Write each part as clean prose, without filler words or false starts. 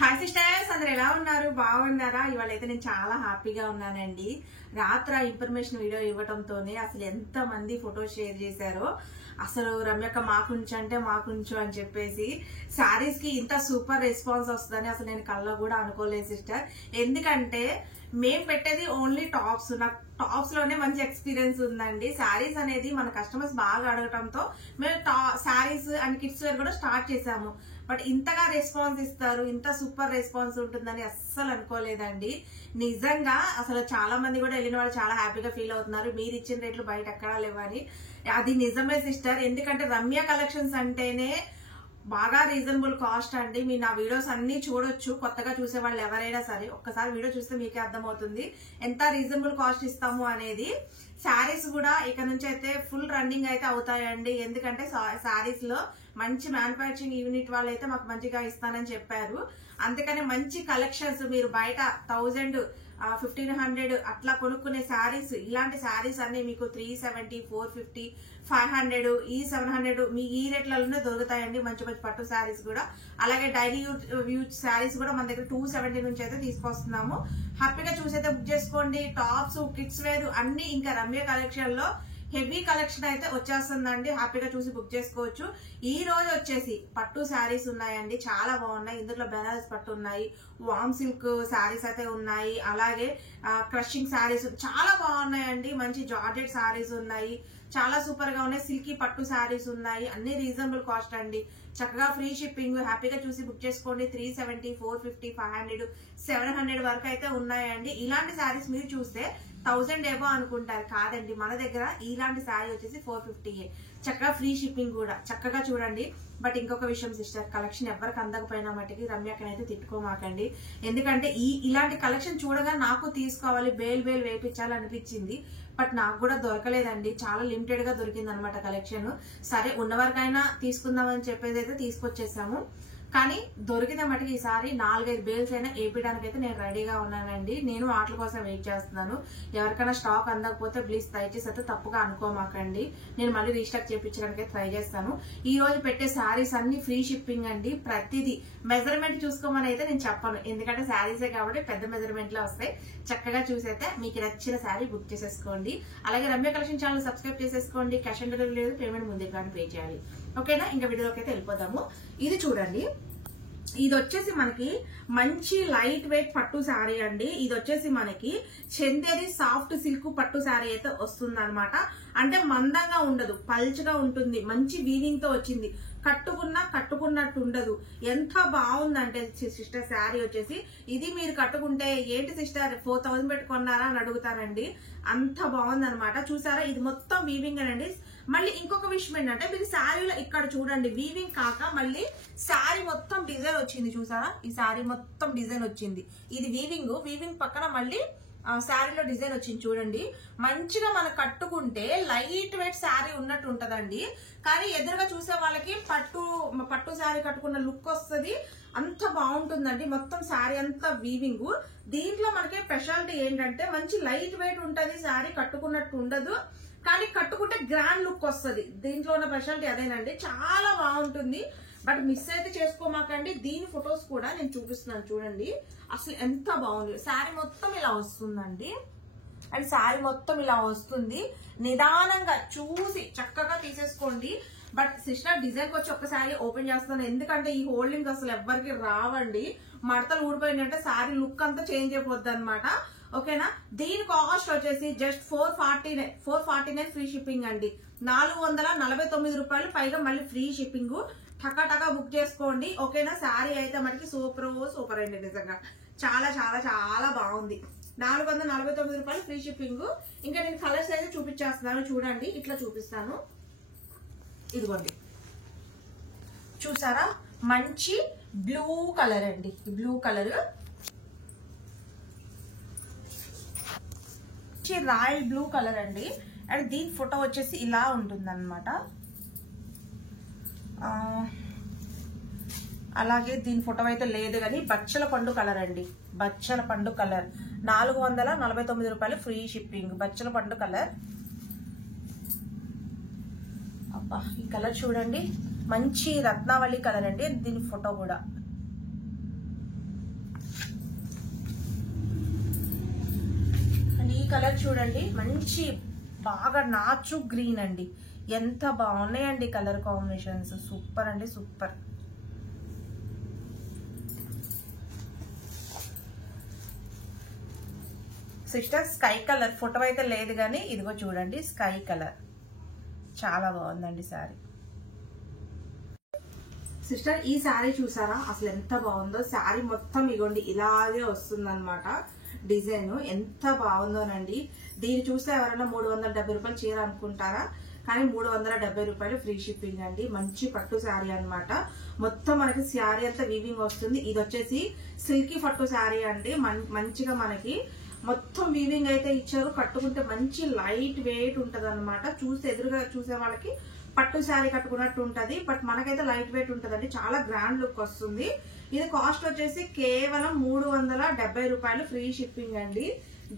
Hi sisters, అందరు ఎలా ఉన్నారు? బాగున్నారా? ఇవాళ అయితే నేను చాలా హ్యాపీగా ఉన్నానండి. రాత్ర ఇన్ఫర్మేషన్ వీడియో ఇవ్వడంతోనే అసలు ఎంత మంది ఫోటో షేర్ చేశారో. అసలు రమ్యక్క మాకుంచు అంటే మాకుంచు అని చెప్పేసి శారీస్ కి ఇంత సూపర్ రెస్పాన్స్ వస్తుందని అసలు నేను కళ్ళ కూడా అనుకోలేదు సిస్టర్. ఎందుకంటే మేము పెట్టేది ఓన్లీ టాప్స్. నాకు టాప్స్ లోనే మంచి ఎక్స్పీరియన్స్ ఉందండి. శారీస్ అనేది మన కస్టమర్స్ బాగా అడగటంతో మేము శారీస్ అండ్ కిడ్స్ వేర్ కూడా స్టార్ట్ చేసాము. బట్ ఇంతగా రెస్పాన్స్ ఇస్తారు, ఇంత సూపర్ రెస్పాన్స్ ఉంటుందని అస్సలు అనుకోలేదండి. నిజంగా అసలు చాలా మంది కూడా వెళ్ళిన వాళ్ళు చాలా హ్యాపీగా ఫీల్ అవుతున్నారు. మీరు ఇచ్చిన రేట్లు బయట ఎక్కడా లేవని. అది నిజమే సిస్టర్. ఎందుకంటే రమ్య కలెక్షన్స్ అంటేనే బాగా రీజనబుల్ కాస్ట్ అండి. మీరు నా వీడియోస్ అన్ని చూడొచ్చు. కొత్తగా చూసే వాళ్ళు ఎవరైనా సరే ఒక్కసారి వీడియో చూస్తే మీకే అర్థమవుతుంది ఎంత రీజనబుల్ కాస్ట్ ఇస్తాము అనేది. శారీస్ కూడా ఇక నుంచి అయితే ఫుల్ రన్నింగ్ అయితే అవుతాయండి. ఎందుకంటే శారీస్ లో మంచి మ్యానుఫ్యాక్చరింగ్ యూనిట్ వాళ్ళు అయితే మాకు మంచిగా ఇస్తానని చెప్పారు. అందుకనే మంచి కలెక్షన్స్ మీరు బయట 1000, 1500 అట్లా కొనుక్కునే శారీస్, ఇలాంటి శారీస్ అన్ని మీకు 370, 450, 500, ఈ 700 మీ ఈ రేట్లలోనే దొరుకుతాయండి. మంచి మంచి పట్టు శారీస్ కూడా. అలాగే డైలీ యూజ్ శారీస్ కూడా మన దగ్గర 270 నుంచి అయితే తీసుకొస్తున్నాము. హ్యాపీగా చూసైతే బుక్ చేసుకోండి. టాప్స్, కిడ్స్ వేర్ అన్ని ఇంకా రమ్య కలెక్షన్ లో హెవీ కలెక్షన్ అయితే వచ్చేస్తుందండి. హ్యాపీగా చూసి బుక్ చేసుకోవచ్చు. ఈ రోజు వచ్చేసి పట్టు శారీస్ ఉన్నాయండి, చాలా బాగున్నాయి. ఇందులో బెనారస్ పట్టు ఉన్నాయి, వామ్ సిల్క్ శారీస్ అయితే ఉన్నాయి, అలాగే క్రషింగ్ శారీస్ చాలా బాగున్నాయండి. మంచి జార్జెట్ శారీస్ ఉన్నాయి, చాలా సూపర్ గా ఉన్నాయి. సిల్కీ పట్టు శారీస్ ఉన్నాయి, అన్ని రీజనబుల్ కాస్ట్ అండి. చక్కగా ఫ్రీ షిప్పింగ్. హ్యాపీగా చూసి బుక్ చేసుకోండి. 370, 450, 500, 700 వరకు అయితే ఉన్నాయండి. ఇలాంటి శారీస్ మీరు చూస్తే 1000 ఏవో అనుకుంటారు, కాదండి. మన దగ్గర ఇలాంటి శారీ వచ్చేసి 450. చక్కగా ఫ్రీ షిప్పింగ్ కూడా. చక్కగా చూడండి. బట్ ఇంకొక విషయం సిస్టర్, కలెక్షన్ ఎవరికి అందకపోయినా మట్టికి రమ్యకనైతే తిట్టుకోమాకండి. ఎందుకంటే ఇలాంటి కలెక్షన్ చూడగా నాకు తీసుకోవాలి, బేల్ వేయించాలి అనిపించింది. బట్ నాకు కూడా దొరకలేదండి. చాలా లిమిటెడ్ గా దొరికింది అనమాట కలెక్షన్. సరే ఉన్నవరకైనా తీసుకుందామని చెప్పేది అయితే తీసుకొచ్చేసాము. కానీ దొరికిన మటుకు ఈసారి 4-5 బేల్స్ అయినా వేయడానికి అయితే నేను రెడీగా ఉన్నానండి. నేను వాటి కోసం వెయిట్ చేస్తున్నాను. ఎవరికైనా స్టాక్ అందకపోతే ప్లీజ్ దయచేసి అయితే తప్పుగా అనుకోమాకండి. నేను మళ్ళీ రీస్టాక్ చేయించడానికి ట్రై చేస్తాను. ఈ రోజు పెట్టే శారీస్ అన్ని ఫ్రీ షిప్పింగ్ అండి. ప్రతిదీ మెజర్మెంట్ చూసుకోమని అయితే నేను చెప్పను, ఎందుకంటే శారీసే కాబట్టి పెద్ద మెజర్మెంట్ లో వస్తాయి. చక్కగా చూసైతే మీకు నచ్చిన శారీ బుక్ చేసేసుకోండి. అలాగే రమ్య కలెక్షన్ ఛానల్ సబ్స్క్రైబ్ చేసేసుకోండి. క్యాష్ ఆన్ డెలివరీ లేదు, పేమెంట్ ముందే కానీ పే చేయాలి. ఓకేనా? ఇంకా వీడియోలోకి అయితే వెళ్ళిపోదాము. ఇది చూడండి, ఇది వచ్చేసి మనకి మంచి లైట్ వెయిట్ పట్టు శారీ అండి. ఇది వచ్చేసి మనకి చందేరి సాఫ్ట్ సిల్క్ పట్టు శారీ అయితే వస్తుంది అనమాట. అంటే మందంగా ఉండదు, పల్చగా ఉంటుంది. మంచి వీవింగ్ తో వచ్చింది. కట్టుకున్నట్టు ఉండదు. ఎంత బాగుందంటే సిస్టర్ శారీ వచ్చేసి, ఇది మీరు కట్టుకుంటే ఏంటి సిస్టర్ 4000 పెట్టుకున్నారా అని అడుగుతారండి. అంత బాగుందనమాట. చూసారా, ఇది మొత్తం వీవింగ్ అనండి. మళ్ళీ ఇంకొక విషయం ఏంటంటే, మీరు శారీలో ఇక్కడ చూడండి, వీవింగ్ కాక మళ్ళీ శారీ మొత్తం డిజైన్ వచ్చింది. చూసారా, ఈ శారీ మొత్తం డిజైన్ వచ్చింది. ఇది వీవింగ్ పక్కన మళ్ళీ శారీలో డిజైన్ వచ్చింది. చూడండి, మంచిగా మనం కట్టుకుంటే లైట్ వెయిట్ శారీ ఉన్నట్టు ఉంటదండి. కానీ ఎదురుగా చూసే వాళ్ళకి పట్టు శారీ కట్టుకున్న లుక్ వస్తుంది. అంత బాగుంటుందండి. మొత్తం శారీ అంతా వీవింగ్. దీంట్లో మనకి స్పెషాలిటీ ఏంటంటే, మంచి లైట్ వెయిట్ ఉంటది. శారీ కట్టుకున్నట్టు ఉండదు, కానీ కట్టుకుంటే గ్రాండ్ లుక్ వస్తుంది. దీంట్లో ఉన్న స్పెషాలిటీ అదేనండి. చాలా బాగుంటుంది. బట్ మిస్ అయితే చేసుకోమాకండి. దీని ఫొటోస్ కూడా నేను చూపిస్తున్నాను చూడండి. అసలు ఎంత బాగుంది. శారీ మొత్తం ఇలా వస్తుందండి. అండ్ శారీ మొత్తం ఇలా వస్తుంది. నిదానంగా చూసి చక్కగా తీసేసుకోండి. బట్ సిస్టర్ డిజైన్ వచ్చి ఒక్కసారి ఓపెన్ చేస్తున్నాను, ఎందుకంటే ఈ హోల్డింగ్ అసలు ఎవ్వరికి రావండి. మడతలు ఊడిపోయినట్టే శారీ లుక్ అంతా చేంజ్ అయిపోద్ది అనమాట. ఓకేనా? దీని కాస్ట్ వచ్చేసి జస్ట్ 449 ఫ్రీ షిప్పింగ్ అండి. 449 రూపాయలు, పైగా మళ్ళీ ఫ్రీ షిప్పింగ్. టకా బుక్ చేసుకోండి. ఓకేనా? శారీ అయితే మనకి సూపర్ అండి. నిజంగా చాలా చాలా చాలా బాగుంది. 449 రూపాయలు ఫ్రీ షిప్పింగ్. ఇంకా నేను కలర్స్ అయితే చూపించేస్తున్నాను చూడండి. ఇట్లా చూపిస్తాను. ఇదిగోండి, చూసారా, మంచి బ్లూ కలర్ అండి. Blue colour, royal blue colour అండి. అండ్ దీని ఫోటో వచ్చేసి ఇలా ఉంటుంది అనమాట. అలాగే దీని ఫోటో అయితే లేదు కానీ బచ్చల పండు కలర్ అండి. బచ్చల పండు కలర్ 449 రూపాయలు ఫ్రీ షిప్పింగ్. బచ్చల పండు కలర్. అబ్బా, ఈ కలర్ చూడండి, మంచి రత్నావళి కలర్ అండి. దీని ఫోటో కూడా కలర్ చూడండి, మంచి బాగా నాచు గ్రీన్ అండి. ఎంత బాగున్నాయండి కలర్ కాంబినేషన్స్, సూపర్ అండి super. Sister sky colour, photo అయితే లేదు కానీ ఇదిగో చూడండి స్కై కలర్, చాలా బాగుందండి శారీ. సిస్టర్ ఈ శారీ చూసారా అసలు ఎంత బాగుందో. శారీ మొత్తం ఇగోండి ఇలాగే వస్తుంది అనమాట డిజైన్, ఎంత బాగుందోనండి. దీన్ని చూస్తే ఎవరైనా 370 రూపాయలు చీర అనుకుంటారా, కానీ 370 రూపాయలు ఫ్రీ షిప్పింగ్ అండి. మంచి పట్టు శారీ అనమాట. మొత్తం మనకి శారీ అంతా వీవింగ్ వస్తుంది. ఇది వచ్చేసి సిల్కీ పట్టు శారీ అండి. మంచిగా మనకి మొత్తం వీవింగ్ అయితే ఇచ్చారు. కట్టుకుంటే మంచి లైట్ వెయిట్ ఉంటది అనమాట. చూస్తే ఎదురుగా చూసే వాళ్ళకి పట్టు శారీ కట్టుకున్నట్టు ఉంటది, బట్ మనకైతే లైట్ వెయిట్ ఉంటదండి. చాలా గ్రాండ్ లుక్ వస్తుంది. ఇది కాస్ట్ వచ్చేసి కేవలం 370 రూపాయలు ఫ్రీ షిప్పింగ్ అండి.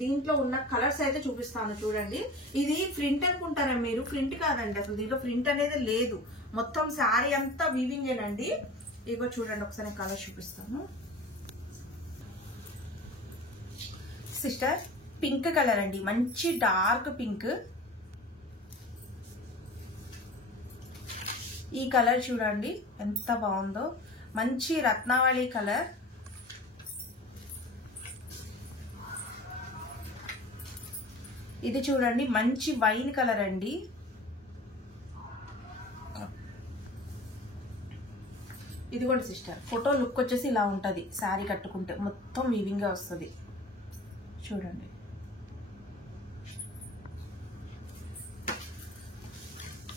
దీంట్లో ఉన్న కలర్స్ అయితే చూపిస్తాను చూడండి. ఇది ప్రింట్ అనుకుంటారా మీరు, ప్రింట్ కాదండి అసలు, దీంట్లో ప్రింట్ అనేది లేదు. మొత్తం శారీ అంతా వీవింగ్ ఏనండి. ఇగో చూడండి ఒకసారి కలర్ చూపిస్తాను. సిస్టర్ పింక్ కలర్ అండి, మంచి డార్క్ పింక్. ఈ కలర్ చూడండి ఎంత బాగుందో, మంచి రత్నావళి కలర్. ఇది చూడండి మంచి వైన్ కలర్ అండి. ఇదిగోండి సిస్టర్ ఫోటో లుక్ వచ్చేసి ఇలా ఉంటది. శారీ కట్టుకుంటే మొత్తం వీవింగ్ గా వస్తుంది చూడండి.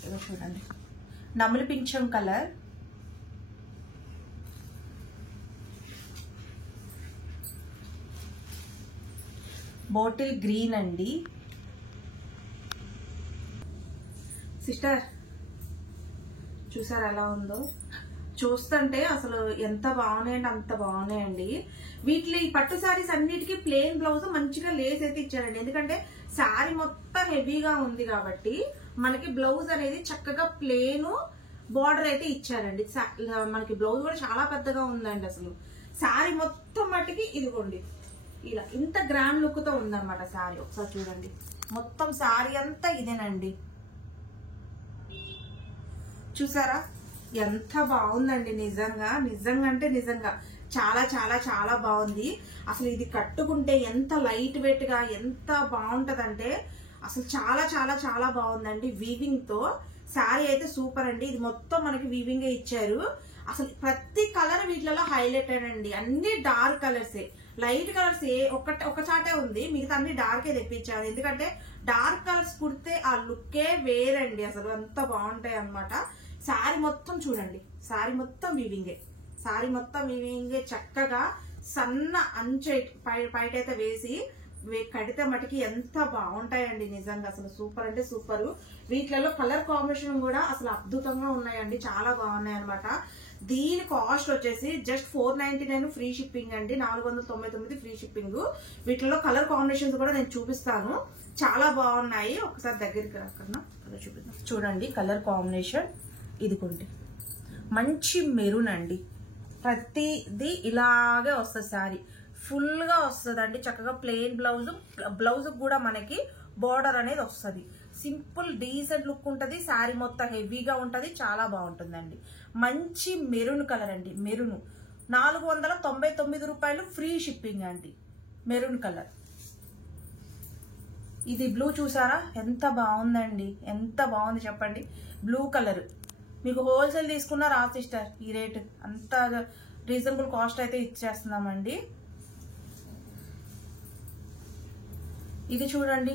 ఇదిగో చూడండి నమిలి పింఛం కలర్. బాటిల్ గ్రీన్ అండి. సిస్టర్ చూసారా ఎలా ఉందో, చూస్తుంటే అసలు ఎంత బాగున్నాయండి, అంత బాగున్నాయండి. వీటిలో ఈ పట్టు శారీస్ అన్నిటికీ ప్లెయిన్ బ్లౌజ్ మంచిగా లేస్ అయితే ఇచ్చారండి. ఎందుకంటే శారీ మొత్తం హెవీగా ఉంది కాబట్టి మనకి బ్లౌజ్ అనేది చక్కగా ప్లెయిన్ బార్డర్ అయితే ఇచ్చారండి. మనకి బ్లౌజ్ కూడా చాలా పెద్దగా ఉందండి. అసలు శారీ మొత్తం మట్టికి ఇదిగోండి ఇలా ఇంత గ్రాండ్ లుక్ తో ఉందన్నమాట శారీ. ఒకసారి చూడండి మొత్తం శారీ అంతా ఇదేనండి. చూసారా ఎంత బాగుందండి. నిజంగా నిజంగా అంటే నిజంగా చాలా చాలా చాలా బాగుంది. అసలు ఇది కట్టుకుంటే ఎంత లైట్ వెయిట్ గా ఎంత బాగుంటదంటే అసలు చాలా చాలా చాలా బాగుందండి. వీవింగ్ తో శారీ అయితే సూపర్ అండి. ఇది మొత్తం మనకి వీవింగ్ ఇచ్చారు. అసలు ప్రతి కలర్ వీటిలలో హైలైటెడ్ అండి. అన్ని డార్క్ కలర్సే, లైట్ కలర్స్ ఒక చాటే ఉంది, మిగతా అన్ని డార్కే తెప్పించారు. ఎందుకంటే డార్క్ కలర్స్ కుడితే ఆ లుక్కే వేరండి. అసలు అంత బాగుంటాయి అన్నమాట. శారీ మొత్తం చూడండి, శారీ మొత్తం వీవింగే, శారీ మొత్తం వీవింగే. చక్కగా సన్న అంచు పైటైతే వేసి కడితే మటుకి ఎంత బాగుంటాయండి. నిజంగా అసలు సూపర్ అంటే సూపర్. వీటిలలో కలర్ కాంబినేషన్ కూడా అసలు అద్భుతంగా ఉన్నాయండి, చాలా బాగున్నాయి అనమాట. దీని కాస్ట్ వచ్చేసి జస్ట్ 499 ఫ్రీ షిప్పింగ్ అండి. 499 ఫ్రీ షిప్పింగ్. వీటిలో కలర్ కాంబినేషన్స్ కూడా నేను చూపిస్తాను, చాలా బాగున్నాయి. ఒకసారి దగ్గరికి రాకన్నా చూపిద్దాం. చూడండి కలర్ కాంబినేషన్ ఇదిగోండి, మంచి మెరూన్ అండి. ప్రతిది ఇలాగే వస్తుంది, శారీ ఫుల్ గా వస్తుందండి. చక్కగా ప్లెయిన్ బ్లౌజ్ కూడా మనకి బోర్డర్ అనేది వస్తుంది. సింపుల్ డీసెంట్ లుక్ ఉంటది. శారీ మొత్తం హెవీగా ఉంటది, చాలా బాగుంటుందండి. మంచి మెరూన్ కలర్ అండి. మెరూన్ 499 రూపాయలు ఫ్రీ షిప్పింగ్ అండి. Maroon colour. ఇది బ్లూ చూసారా ఎంత బాగుందండి, ఎంత బాగుంది చెప్పండి. బ్లూ కలర్ మీకు హోల్సేల్ తీసుకున్నా రా సిస్టర్ ఈ రేట్, అంత రీజనబుల్ కాస్ట్ అయితే ఇచ్చేస్తున్నామండి. ఇది చూడండి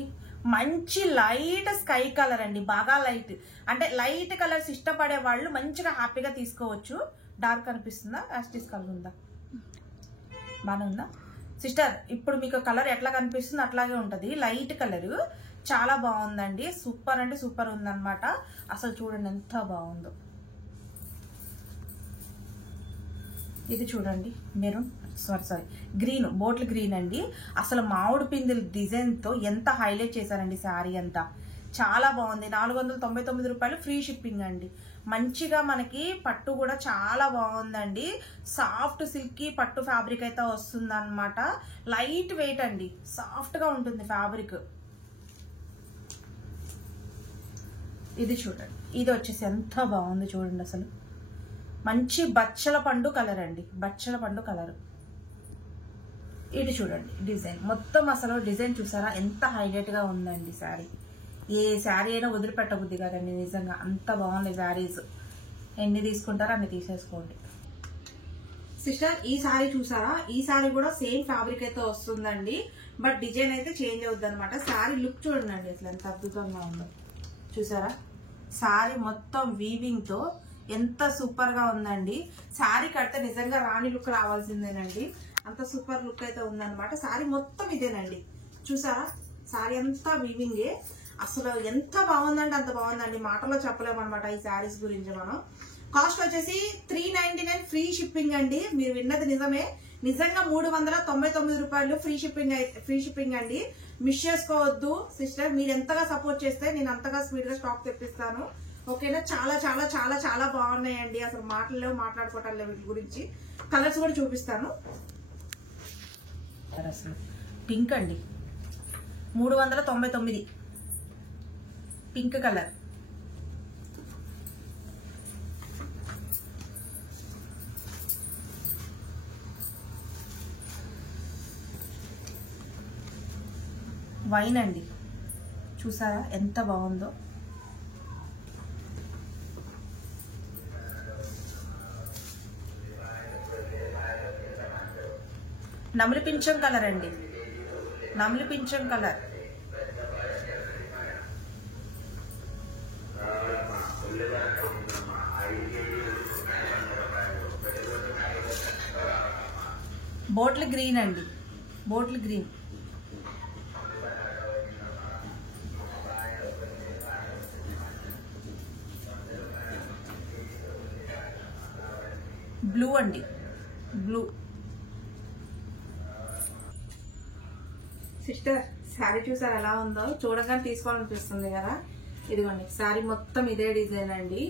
మంచి లైట్ స్కై కలర్ అండి, బాగా లైట్. అంటే లైట్ కలర్స్ ఇష్టపడే వాళ్ళు మంచిగా హ్యాపీగా తీసుకోవచ్చు. డార్క్ అనిపిస్తుందా, యాస్టిస్ కలర్ ఉందా, బాగా ఉందా సిస్టర్? ఇప్పుడు మీకు కలర్ ఎట్లా కనిపిస్తుందో అట్లాగే ఉంటది, లైట్ కలర్. చాలా బాగుందండి, సూపర్ అంటే సూపర్ ఉందన్నమాట. అసలు చూడండి ఎంత బాగుందో. ఇది చూడండి మెరూన్ సారీ గ్రీన్, బోట్ల్ గ్రీన్ అండి. అసలు మామిడి పిందెల డిజైన్ తో ఎంత హైలైట్ చేశారండి శారీ అంతా, చాలా బాగుంది. 499 రూపాయలు ఫ్రీ షిప్పింగ్ అండి. మంచిగా మనకి పట్టు కూడా చాలా బాగుందండి. సాఫ్ట్ సిల్కీ పట్టు ఫ్యాబ్రిక్ అయితే వస్తుంది అనమాట. లైట్ వెయిట్ అండి, సాఫ్ట్ గా ఉంటుంది ఫ్యాబ్రిక్. ఇది చూడండి, ఇది వచ్చేసి ఎంత బాగుంది చూడండి. అసలు మంచి బచ్చల పండు కలర్ అండి, బచ్చల పండు కలర్. ఇది చూడండి డిజైన్ మొత్తం, అసలు డిజైన్ చూసారా ఎంత హైలైట్ గా ఉందండి శారీ. ఏ శారీ అయినా వదిలిపెట్టబుద్ది కదండి, నిజంగా అంత బాగుంది శారీస్. ఎన్ని తీసుకుంటారో అన్ని తీసేసుకోండి. సిస్టర్ ఈ శారీ చూసారా, ఈ శారీ కూడా సేమ్ ఫ్యాబ్రిక్ అయితే వస్తుందండి, బట్ డిజైన్ అయితే చేంజ్ అవుద్ది అనమాట. శారీ లుక్ చూడండి అసలు ఎంత అద్భుతంగా ఉందో చూసారా. శారీ మొత్తం వీవింగ్ తో ఎంత సూపర్ గా ఉందండి. శారీ కడితే నిజంగా రాణి లుక్ రావాల్సిందేనండి, అంత సూపర్ లుక్ అయితే ఉందన్నమాట. శారీ మొత్తం ఇదేనండి చూసారా, శారీ అంతా వీవింగే. అసలు ఎంత బాగుందంటే అంత బాగుందండి, మాటలో చెప్పలేము అనమాట ఈ శారీస్ గురించి మనం. కాస్ట్ వచ్చేసి 399 ఫ్రీ షిప్పింగ్ అండి. మీరు విన్నది నిజమే, నిజంగా 399 రూపాయలు ఫ్రీ షిప్పింగ్ అండి. మిస్ చేసుకోవద్దు సిస్టర్, మీరు ఎంతగా సపోర్ట్ చేస్తే నేను అంతగా స్పీడ్ గా స్టాక్ తెప్పిస్తాను. ఓకేనా, చాలా చాలా చాలా చాలా బాగున్నాయండి, అసలు మాటలు మాట్లాడుకోవటం లేవు వీటి గురించి. కలర్స్ కూడా చూపిస్తాను. అసలు పింక్ అండి 399 పింక్ కలర్. వైన్ అండి చూసారా ఎంత బాగుందో. నమిలి పింఛం కలర్ అండి, నమిలి పింఛం కలర్. బోట్ల్ గ్రీన్ అండి, బోట్ల్ గ్రీన్. బ్లూ అండి, బ్లూ. సిస్టర్ శారీ చూసారు ఎలా ఉందో, చూడగానే తీసుకోవాలనిపిస్తుంది కదా. ఇదిగోండి శారీ మొత్తం ఇదే డిజైన్ అండి,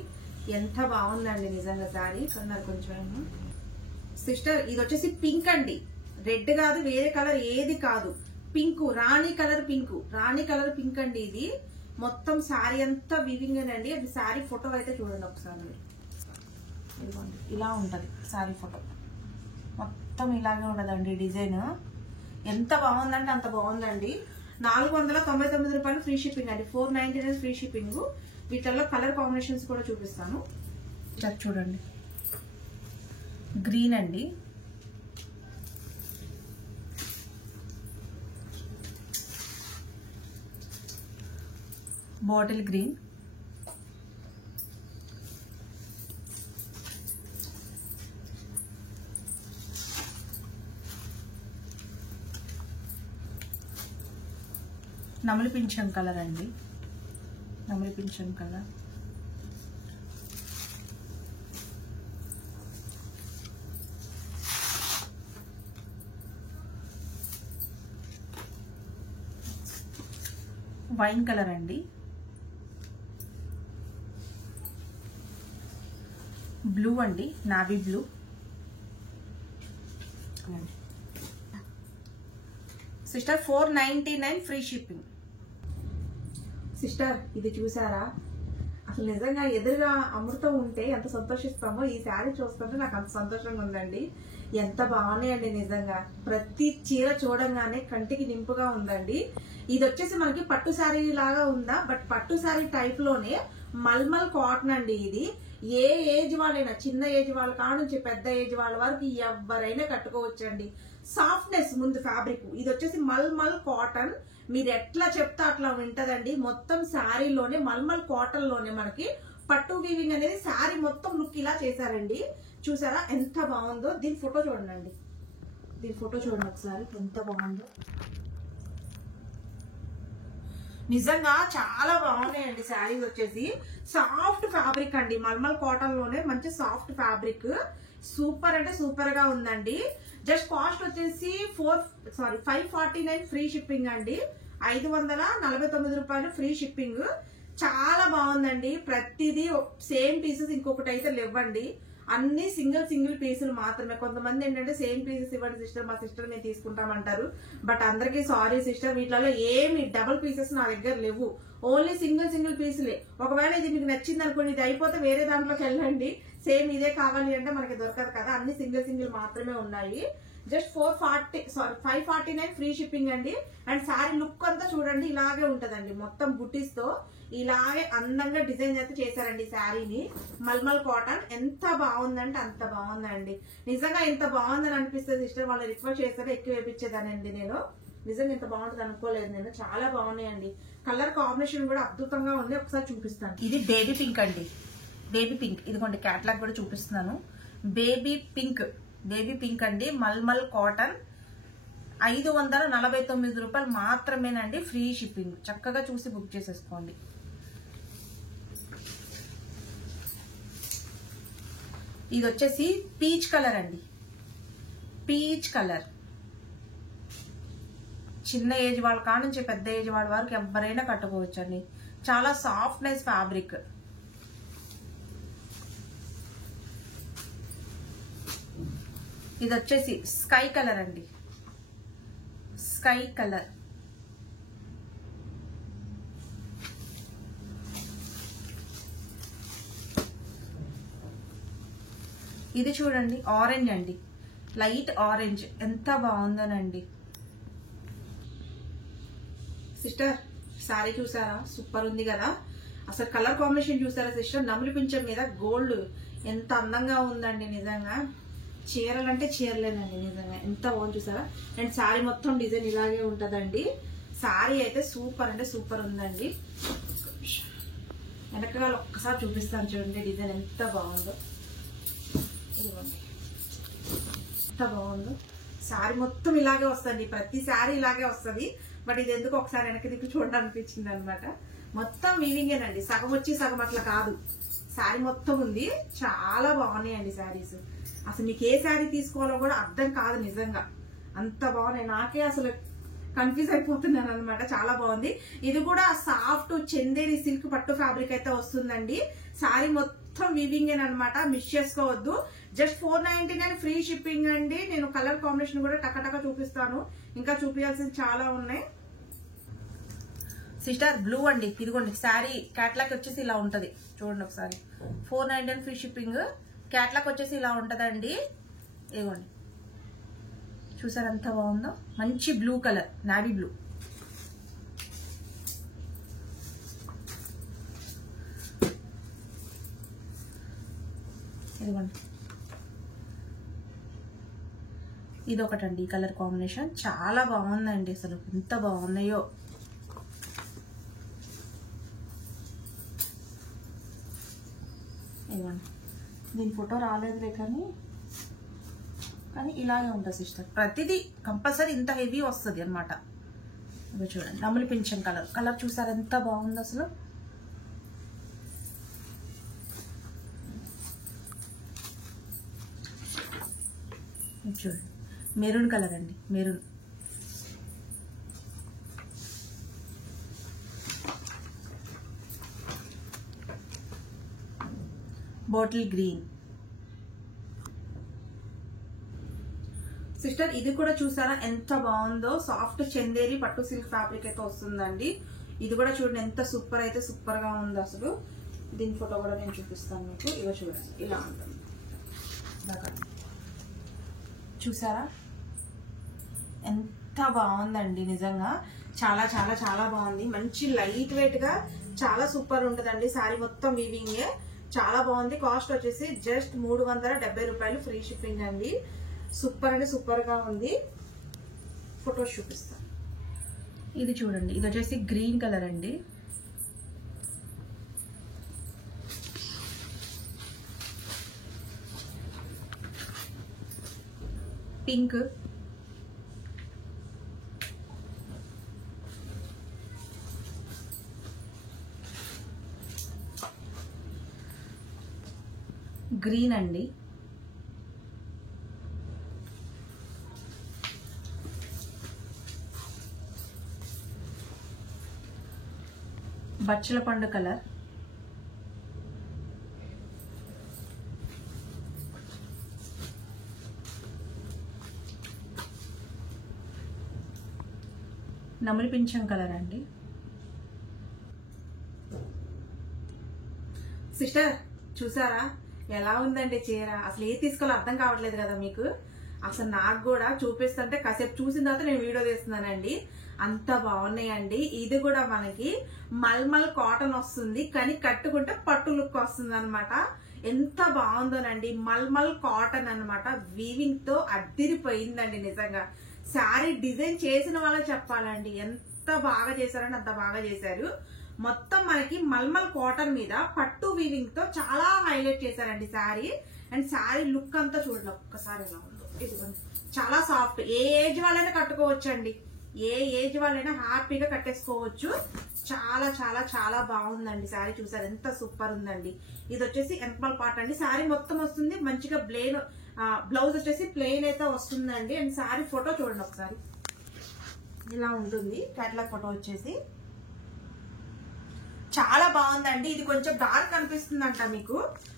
ఎంత బాగుందండి నిజంగా శారీ. కన్నారు కొంచెం. సిస్టర్ ఇది వచ్చేసి పింక్ అండి, రెడ్ కాదు, వేరే కలర్ ఏది కాదు, పింక్, రాణి కలర్ పింక్, రాణి కలర్ పింక్ అండి. ఇది మొత్తం శారీ అంతా వీవింగ్ అండి. అది శారీ ఫోటో అయితే చూడండి ఒకసారి మీరు. ఇదిగోండి ఇలా ఉంటది శారీ ఫోటో, మొత్తం ఇలాగే ఉండదండి డిజైన్. ఎంత బాగుందంటే అంత బాగుందండి. 499 రూపాయలు ఫ్రీ షిప్పింగ్ అండి, 499 ఫ్రీ షిప్పింగ్. వీటిల్లో కలర్ కాంబినేషన్స్ కూడా చూపిస్తాను. చూడండి గ్రీన్ అండి, బాటిల్ గ్రీన్, నమిలి పింఛం కలర్ అండి, నమిలి పింఛం కలర్. వైన్ కలర్ అండి, బ్లూ అండి, navy blue. Sister 499 free shipping. Sister ఇది చూసారా, అసలు నిజంగా ఎదురుగా అమృతం ఉంటే ఎంత సంతోషిస్తామో, ఈ శారీ చూస్తుంటే నాకు అంత సంతోషంగా ఉందండి. ఎంత బాగున్నాయండి నిజంగా, ప్రతి చీర చూడంగానే కంటికి నింపుగా ఉందండి. ఇది వచ్చేసి మనకి పట్టు శారీ లాగా ఉందా, బట్ పట్టు శారీ టైప్ లోనే మల్మల్ కాటన్ అండి. ఇది ఏ ఏజ్ వాళ్ళైనా, చిన్న ఏజ్ వాళ్ళ కాడ నుంచి పెద్ద ఏజ్ వాళ్ళ వరకు ఎవరైనా కట్టుకోవచ్చండి. సాఫ్ట్నెస్ ముందు ఫ్యాబ్రిక్. ఇది వచ్చేసి మల్మల్ కాటన్, మీరు ఎట్లా చెప్తా అట్లా వింటదండి. మొత్తం శారీలోనే మల్మల్ కాటన్ లోనే మనకి పట్టు వీవింగ్ అనేది శారీ మొత్తం లుక్ ఇలా చేశారండి. చూసారా ఎంత బాగుందో. దీని ఫోటో చూడండి, దీని ఫోటో చూడండి ఒకసారి ఎంత బాగుందో. నిజంగా చాలా బాగున్నాయండి శారీస్. వచ్చేసి సాఫ్ట్ ఫ్యాబ్రిక్ అండి, మల్మల్ కాటన్ లోనే మంచి సాఫ్ట్ ఫ్యాబ్రిక్. సూపర్ అంటే సూపర్ గా ఉందండి. జస్ట్ కాస్ట్ వచ్చేసి 549 ఫ్రీ షిప్పింగ్ అండి, 549 రూపాయలు ఫ్రీ షిప్పింగ్. చాలా బాగుందండి. ప్రతిదీ సేమ్ పీసెస్, ఇంకొకటి అయితే లేవండి. అన్ని సింగిల్ పీసులు మాత్రమే. కొంతమంది ఏంటంటే సేమ్ పీసెస్ ఇవ్వండి సిస్టర్, మా సిస్టర్ మేము తీసుకుంటామంటారు. బట్ అందరికీ సారీ సిస్టర్, వీటిలో ఏమి డబుల్ పీసెస్ నా దగ్గర లేవు. ఓన్లీ సింగిల్ పీసులే. ఒకవేళ ఇది మీకు నచ్చింది అనుకోండి, ఇది అయిపోతే వేరే దాంట్లోకి వెళ్ళండి. సేమ్ ఇదే కావాలి అంటే మనకి దొరకదు కదా, అన్ని సింగిల్ మాత్రమే ఉన్నాయి. జస్ట్ 549 ఫ్రీ షిప్పింగ్ అండి. అండ్ శారీ లుక్ అంతా చూడండి ఇలాగే ఉంటదండి, మొత్తం బుటీస్ తో ఇలాగే అందంగా డిజైన్ అయితే చేశారండి శారీని. మల్మల్ కాటన్ ఎంత బాగుందంటే అంత బాగుందండి. నిజంగా ఎంత బాగుందని అనిపిస్తుంది సిస్టర్, వాళ్ళు రిక్వెస్ట్ చేస్తారో ఎక్కువ వేపించేదానండి నేను. నిజంగా ఎంత బాగుంటుంది అనుకోలేదు నేను. చాలా బాగున్నాయండి. కలర్ కాంబినేషన్ కూడా అద్భుతంగా ఉంది. ఒకసారి చూపిస్తాను. ఇది బేబీ పింక్ అండి, బేబీ పింక్. ఇదిగోండి క్యాట్లాగ్ కూడా చూపిస్తున్నాను. బేబీ పింక్ అండి, మల్మల్ కాటన్. 549 రూపాయలు మాత్రమేనండి, ఫ్రీ షిప్పింగ్. చక్కగా చూసి బుక్ చేసేసుకోండి. ఇది వచ్చేసి పీచ్ కలర్ అండి, పీచ్ కలర్. చిన్న ఏజ్ వాళ్ళ కాడ నుంచి పెద్ద ఏజ్ వాళ్ళ వరకు ఎవరైనా కట్టుకోవచ్చు అండి. చాలా సాఫ్ట్ నైస్ ఫ్యాబ్రిక్. ఇది వచ్చేసి స్కై కలర్ అండి, స్కై కలర్. ఇది చూడండి ఆరెంజ్ అండి, లైట్ ఆరెంజ్. ఎంత బాగుందోనండి సిస్టర్. సారీ చూసారా, సూపర్ ఉంది కదా. అసలు కలర్ కాంబినేషన్ చూసారా సిస్టర్, నములు పింఛం మీద గోల్డ్ ఎంత అందంగా ఉందండి. నిజంగా చీరలు అంటే చీరలేనండి, నిజంగా ఎంత బాగుంది చూసారా. అండ్ శారీ మొత్తం డిజైన్ ఇలాగే ఉంటదండి. శారీ అయితే సూపర్ అంటే సూపర్ ఉందండి. వెనకాల ఒక్కసారి చూపిస్తాను చూడండి, డిజైన్ ఎంత బాగుందో. ఇదిగోండి ఎంత బాగుందో. శారీ మొత్తం ఇలాగే వస్తుంది, ప్రతి శారీ ఇలాగే వస్తుంది. బట్ ఇది ఎందుకు ఒకసారి వెనక్కి దిక్కు చూడాలనిపించింది అనమాట. మొత్తం వీవింగేనండి, సగం వచ్చి సగం అట్లా కాదు, శారీ మొత్తం ఉంది. చాలా బాగున్నాయండి శారీస్. అసలు మీకు ఏ శారీ తీసుకోవాలో కూడా అర్థం కాదు, నిజంగా అంత బాగున్నాయి. నాకే అసలు కన్ఫ్యూజ్ అయిపోతున్నాను అనమాట. చాలా బాగుంది. ఇది కూడా సాఫ్ట్ చందేరి సిల్క్ పట్టు ఫ్యాబ్రిక్ అయితే వస్తుందండి. శారీ మొత్తం వీవింగేనమాట, మిస్ చేసుకోవద్దు. జస్ట్ 499 ఫ్రీ షిప్పింగ్ అండి. నేను కలర్ కాంబినేషన్ కూడా టకటక చూపిస్తాను, ఇంకా చూపించాల్సింది చాలా ఉన్నాయి. సిస్టర్ బ్లూ అండి, ఇదిగోండి శారీ క్యాట్లాగ్ వచ్చేసి ఇలా ఉంటది చూడండి ఒకసారి. 499 ఫ్రీ షిప్పింగ్. క్యాట్లాగ్ వచ్చేసి ఇలా ఉంటదండి. ఇదిగోండి చూసారు ఎంత బాగుందో, మంచి బ్లూ కలర్, నావీ బ్లూ. ఇదిగోండి ఇది ఒకటండి కలర్ కాంబినేషన్. చాలా బాగుందండి, అసలు ఎంత బాగున్నాయో. ఇదిగోండి దీని ఫోటో రాలేదులే, కానీ ఇలాగే ఉంటుంది సిస్టర్. ప్రతిదీ కంపల్సరీ ఇంత హెవీ వస్తుంది అనమాట. ఇవి చూడండి నములు పింఛన్ కలర్ చూసారు ఎంత బాగుంది అసలు. చూడండి మెరూన్ కలర్ అండి, మెరూన్. Bottle green. సిస్టర్ ఇది కూడా చూసారా ఎంత బాగుందో, సాఫ్ట్ చందేరి పట్టు సిల్క్ ఫ్యాబ్రిక్ అయితే వస్తుందండి. ఇది కూడా చూడండి ఎంత సూపర్ అయితే సూపర్ గా ఉంది అసలు. దీని ఫోటో కూడా నేను చూపిస్తాను మీకు. ఇగో చూడండి ఇలా ఉంటుంది, చూసారా ఎంత బాగుందండి. నిజంగా చాలా చాలా చాలా బాగుంది. మంచి లైట్ వెయిట్ గా చాలా సూపర్ ఉంటుందండి. శారీ మొత్తం వీవింగ్ చాలా బాగుంది. కాస్ట్ వచ్చేసి జస్ట్ 370 రూపాయలు ఫ్రీ షిప్పింగ్ అండి. సూపర్ అంటే సూపర్ గా ఉంది. ఫొటోస్ చూపిస్తాను. ఇది చూడండి, ఇది వచ్చేసి గ్రీన్ కలర్ అండి. పింక్, గ్రీన్ అండి, బచ్చల పండు కలర్, నమిలి పింఛం కలర్ అండి. సిస్టర్ చూసారా ఎలా ఉందండి చీర? అసలు ఏ తీసుకోవాలో అర్థం కావట్లేదు కదా మీకు. అసలు నాకు కూడా చూపిస్తుంటే కాసేపు చూసిన తర్వాత నేను వీడియో తీస్తున్నానండి. అంత బాగున్నాయండి. ఇది కూడా మనకి మల్మల్ కాటన్ వస్తుంది, కానీ కట్టుకుంటే పట్టు లుక్ వస్తుంది అనమాట. ఎంత బాగుందోనండి. మల్మల్ కాటన్ అనమాట. వీవింగ్ తో అద్దిరిపోయిందండి నిజంగా. శారీ డిజైన్ చేసిన వాళ్ళకి చెప్పాలండి, ఎంత బాగా చేశారంటే అంత బాగా చేశారు. మొత్తం మనకి మల్మల్ కాటన్ మీద పట్టు వీవింగ్ తో చాలా హైలైట్ చేశారండి శారీ. అండ్ శారీ లుక్ అంతా చూడండి ఒక్కసారి ఎలా ఉందో. ఇదిగోండి, చాలా సాఫ్ట్. ఏ ఏజ్ వాళ్ళైనా కట్టుకోవచ్చు అండి. ఏ ఏజ్ వాళ్ళైనా హ్యాపీగా కట్టేసుకోవచ్చు. చాలా చాలా చాలా బాగుందండి శారీ. చూసారు ఎంత సూపర్ ఉందండి. ఇది వచ్చేసి ఎన్పల్ పార్ట్ అండి. శారీ మొత్తం వస్తుంది మంచిగా ప్లెయిన్. బ్లౌజ్ వచ్చేసి ప్లెయిన్ అయితే వస్తుందండి. అండ్ శారీ ఫోటో చూడండి ఒకసారి ఇలా ఉంటుంది. కేటలాగ్ ఫోటో వచ్చేసి చాలా బాగుందండి. ఇది కొంచెం డార్క్ అనిపిస్తుందంట మీకు,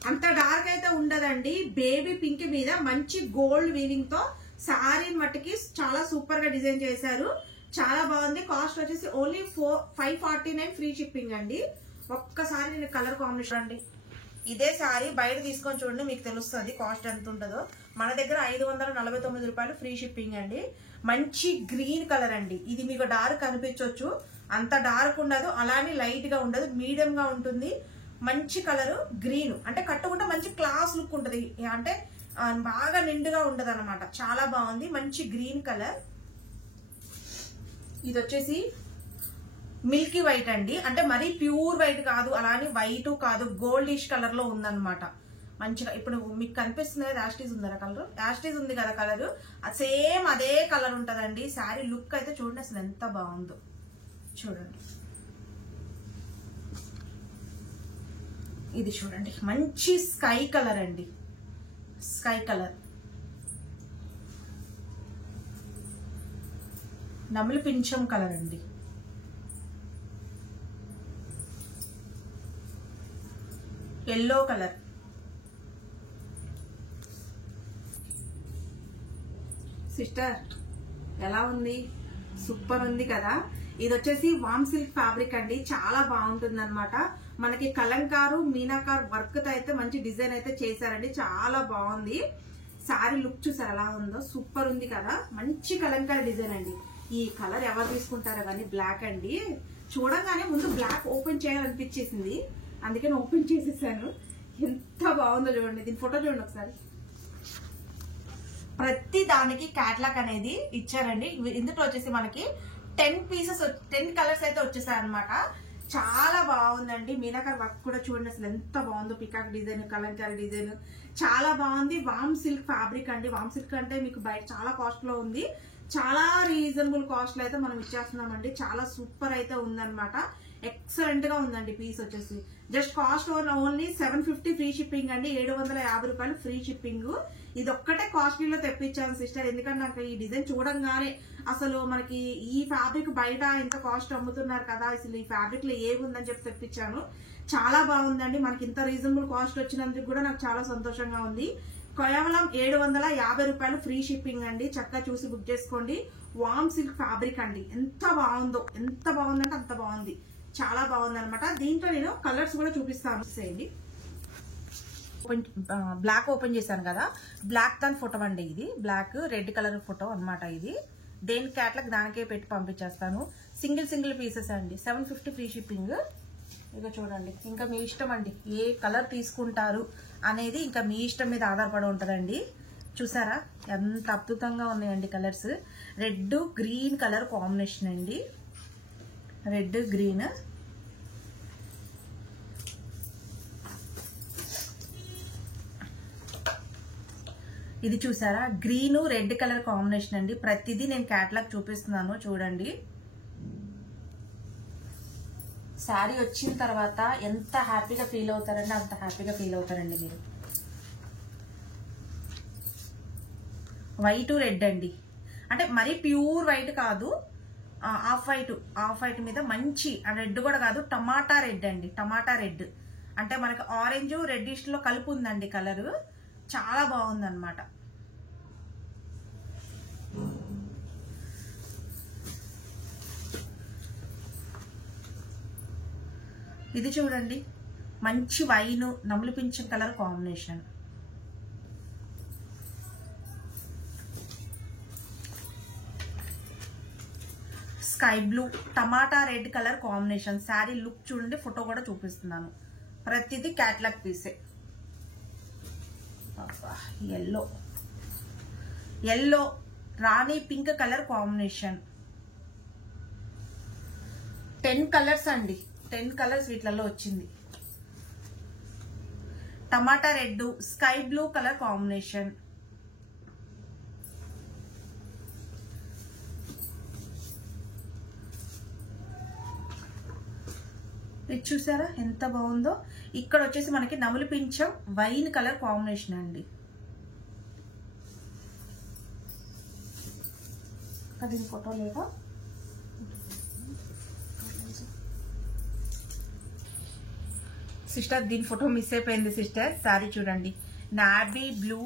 అంత డార్క్ అయితే ఉండదండి. బేబీ పింక్ మీద మంచి గోల్డ్ వీవింగ్ తో శారీ మట్టికి చాలా సూపర్ గా డిజైన్ చేశారు. చాలా బాగుంది. కాస్ట్ వచ్చేసి ఓన్లీ 549 ఫ్రీ షిప్పింగ్ అండి. ఒక్కసారి నేను కలర్ కాంబినేషన్ అండి. ఇదే శారీ బయట తీసుకొని చూడండి, మీకు తెలుస్తుంది కాస్ట్ ఎంత ఉంటుందో. మన దగ్గర 549 రూపాయలు ఫ్రీ షిప్పింగ్ అండి. మంచి గ్రీన్ కలర్ అండి. ఇది మీకు డార్క్ అనిపించవచ్చు, అంత డార్క్ ఉండదు, అలానే లైట్ గా ఉండదు, మీడియం గా ఉంటుంది. మంచి కలర్ గ్రీన్, అంటే కట్టుకుంటే మంచి క్లాస్ లుక్ ఉంటుంది, అంటే బాగా నిండుగా ఉండదు అనమాట. చాలా బాగుంది. మంచి గ్రీన్ కలర్. ఇది వచ్చేసి మిల్కీ వైట్ అండి, అంటే మరీ ప్యూర్ వైట్ కాదు, అలానే వైట్ కాదు, గోల్డిష్ కలర్ లో ఉందన్నమాట. మంచిగా ఇప్పుడు మీకు కనిపిస్తుంది కదా, యాస్టీజ్ ఉంది కదా కలర్, యాస్టీజ్ ఉంది కదా కలర్, సేమ్ అదే కలర్ ఉంటదండి. శారీ లుక్ అయితే చూడండి అసలు ఎంత బాగుందో చూడండి. ఇది చూడండి మంచి స్కై కలర్ అండి, స్కై కలర్. నమిలి పింఛం కలర్ అండి. Yellow colour. సిస్టర్ ఎలా ఉంది? సూపర్ ఉంది కదా. ఇది వచ్చేసి వామ్ సిల్క్ ఫ్యాబ్రిక్ అండి, చాలా బాగుంటుంది అనమాట. మనకి కలంకారు మీనాకార్ వర్క్ తో అయితే మంచి డిజైన్ అయితే చేశారండి, చాలా బాగుంది. శారీ లుక్ చూసారు ఎలా ఉందో, సూపర్ ఉంది కదా. మంచి కలంకారీ డిజైన్ అండి. ఈ కలర్ ఎవరు తీసుకుంటారు? అవన్నీ బ్లాక్ అండి. చూడగానే ముందు బ్లాక్ ఓపెన్ చేయాలనిపించేసింది, అందుకని ఓపెన్ చేసేసాను. ఎంత బాగుందో చూడండి. దీని ఫోటో చూడండి ఒకసారి. ప్రతి దానికి క్యాట్లాగ్ అనేది ఇచ్చారండి. ఇందులో వచ్చేసి మనకి 10 పీసెస్ 10 కలర్స్ అయితే వచ్చేసాయి అనమాట. చాలా బాగుందండి. మీనాకార్ వర్క్ కూడా చూడండి అసలు ఎంత బాగుందో. పికాక్ డిజైన్, కలంకారీ డిజైన్ చాలా బాగుంది. వామ్ సిల్క్ ఫ్యాబ్రిక్ అండి. వామ్ సిల్క్ అంటే మీకు బయట చాలా కాస్ట్ లో ఉంది, చాలా రీజనబుల్ కాస్ట్ లో అయితే మనం ఇచ్చేస్తున్నామండి. చాలా సూపర్ అయితే ఉందన్నమాట. ఎక్సలెంట్ గా ఉందండి. పీస్ వచ్చేసి just cost only 750 free shipping అండి. 750 రూపాయలు ఫ్రీ షిప్పింగ్. ఇది ఒక్కటే కాస్ట్లీలో తెప్పించాను సిస్టర్, ఎందుకంటే నాకు ఈ డిజైన్ చూడంగానే అసలు మనకి ఈ ఫ్యాబ్రిక్ బయట ఇంత కాస్ట్ అమ్ముతున్నారు కదా, అసలు ఈ ఫ్యాబ్రిక్ లో ఏముందని చెప్పి తెప్పించాను. చాలా బాగుందండి. మనకి ఇంత రీజనబుల్ కాస్ట్ వచ్చినందుకు కూడా నాకు చాలా సంతోషంగా ఉంది. కేవలం 750 రూపాయలు ఫ్రీ షిప్పింగ్ అండి. చక్కగా చూసి బుక్ చేసుకోండి. వామ్ సిల్క్ ఫ్యాబ్రిక్ అండి. ఎంత బాగుందో, ఎంత బాగుందంటే అంత బాగుంది. చాలా బాగుంది అనమాట. దీంట్లో నేను కలర్స్ కూడా చూపిస్తాను. చేయండి. బ్లాక్ ఓపెన్ చేశాను కదా, బ్లాక్ దాని ఫోటో అండి. ఇది బ్లాక్ రెడ్ కలర్ ఫోటో అనమాట. ఇది దేని క్యాట్లాగ్ దానికే పెట్టి పంపించేస్తాను. సింగిల్ పీసెస్ అండి. 750 ఫ్రీ షిప్పింగ్. ఇక చూడండి, ఇంకా మీ ఇష్టం అండి, ఏ కలర్ తీసుకుంటారు అనేది ఇంకా మీ ఇష్టం మీద ఆధారపడి ఉంటుందండి. చూసారా ఎంత అద్భుతంగా ఉన్నాయండి colours. Red green colour combination అండి. Red green. ఇది చూసారా గ్రీన్ రెడ్ కలర్ కాంబినేషన్ అండి. ప్రతిదీ నేను క్యాటలాగ్ చూపిస్తున్నాను చూడండి. శారీ వచ్చిన తర్వాత ఎంత హ్యాపీగా ఫీల్ అవుతారండి, అంత హ్యాపీగా ఫీల్ అవుతారండి మీరు. వైట్ రెడ్ అండి, అంటే మరీ ప్యూర్ వైట్ కాదు, ఆఫ్ వైట్ మీద మంచి రెడ్ కూడా కాదు, టమాటా రెడ్ అండి. టమాటా రెడ్ అంటే మనకి ఆరెంజ్ రెడ్డిష్ లో కలిపి ఉందండి కలర్. చాలా బాగుంది అనమాట. ఇది చూడండి, మంచి వైన్ నములు పింఛం colour combination. Sky blue tomato red colour combination. Sari look చూడండి, ఫోటో కూడా చూపిస్తున్నాను. ప్రతిదీ క్యాట్లాగ్ పీసే. Yellow yellow rani pink colour combination. 10 colours అండి, 10 కలర్స్ వీటిలలో వచ్చింది. Tomato red sky blue colour combination. ఇది చూసారా ఎంత బాగుందో. ఇక్కడ వచ్చేసి మనకి నములు పింఛం వైన్ కలర్ కాంబినేషన్ అండి. దీని ఫోటో లేదా? సిస్టర్ దీని ఫోటో మిస్ అయిపోయింది సిస్టర్. సారీ చూడండి, నావీ బ్లూ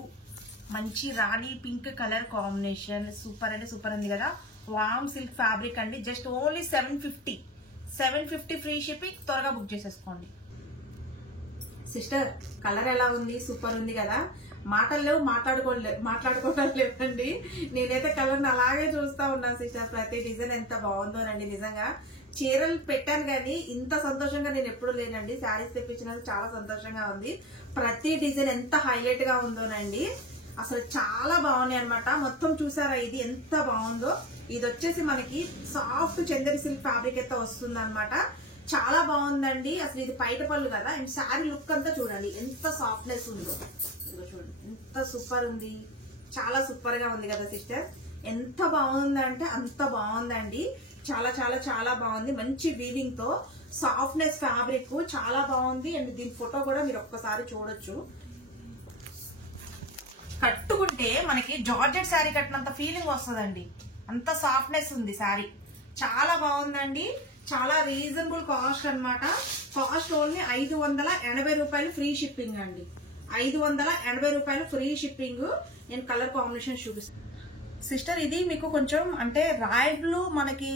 మంచి రాణి పింక్ కలర్ కాంబినేషన్. సూపర్ అంటే సూపర్ ఉంది కదా. వామ్ సిల్క్ ఫ్యాబ్రిక్ అండి. Just only 750 free shipping. త్వరగా బుక్ చేసేసుకోండి. సిస్టర్ కలర్ ఎలా ఉంది? సూపర్ ఉంది కదా. మాటలు లేవు, మాట్లాడుకోవడం లేవండి. నేనైతే కలర్ని అలాగే చూస్తా ఉన్నాను సిస్టర్. ప్రతి డిజైన్ ఎంత బాగుందోనండి. నిజంగా చీరలు పెట్టాను కానీ ఇంత సంతోషంగా నేను ఎప్పుడు లేనండి. శారీస్ తెప్పించినందుకు చాలా సంతోషంగా ఉంది. ప్రతి డిజైన్ ఎంత హైలైట్ గా ఉందోనండి. అసలు చాలా బాగున్నాయి అనమాట. మొత్తం చూసారా ఇది ఎంత బాగుందో. ఇది వచ్చేసి మనకి సాఫ్ట్ చందేరి సిల్క్ ఫ్యాబ్రిక్ అయితే వస్తుంది అనమాట. చాలా బాగుందండి. అసలు ఇది పైట పళ్ళు కదా. అండ్ శారీ లుక్ అంతా చూడండి ఎంత సాఫ్ట్నెస్ ఉందో. చూడండి ఎంత సూపర్ ఉంది. చాలా సూపర్ గా ఉంది కదా సిస్టర్. ఎంత బాగుందంటే అంత బాగుందండి. చాలా చాలా చాలా బాగుంది. మంచి వీవింగ్ తో సాఫ్ట్నెస్ ఫ్యాబ్రిక్ చాలా బాగుంది. అండ్ దీని ఫోటో కూడా మీరు ఒక్కసారి చూడొచ్చు. కట్టుకుంటే మనకి జార్జెట్ శారీ కట్టినంత ఫీలింగ్ వస్తుందండి. అంత సాఫ్ట్నెస్ ఉంది శారీ. చాలా బాగుందండి. చాలా రీజనబుల్ కాస్ట్ అనమాట. కాస్ట్ ఓన్లీ 580 రూపాయలు ఫ్రీ షిప్పింగ్ అండి. 580 రూపాయలు ఫ్రీ షిప్పింగ్. నేను కలర్ కాంబినేషన్ చూపిస్తాను సిస్టర్. ఇది మీకు కొంచెం అంటే రాయల్ బ్లూ మనకి